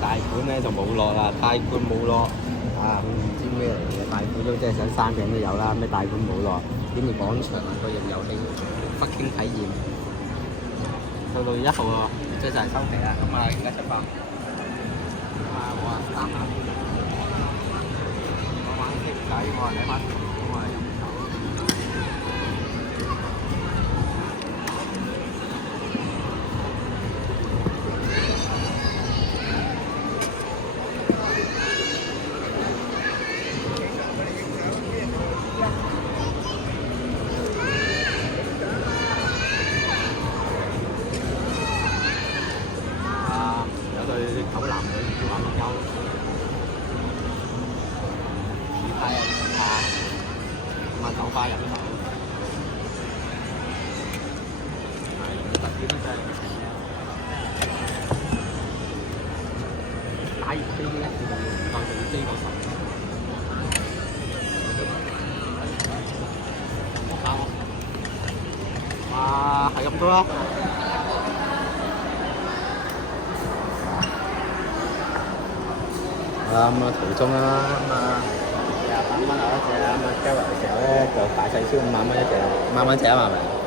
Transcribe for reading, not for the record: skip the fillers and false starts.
大款咧就冇落啦，大款冇落啊，唔知咩嚟嘅大款都即係想山頂都有啦，咩大款冇落，點解廣場個人遊戲北京體驗到1號喎，即係就係收皮啦，咁啊而家出發。我啊3下，我玩傾偈，我係睇翻圖，我係入頭。有對狗男女唔知玩乜鳩，自拍啊自拍，咁啊酒吧飲酒，係特點真係打完飛機一次就唔夠仲要飛過10。哇，係咁多啦！咁啊途中啦，咁啊28蚊有一隻，咁啊交流嘅時候咧就大細超5萬蚊一隻，5萬蚊隻啊嘛係咪？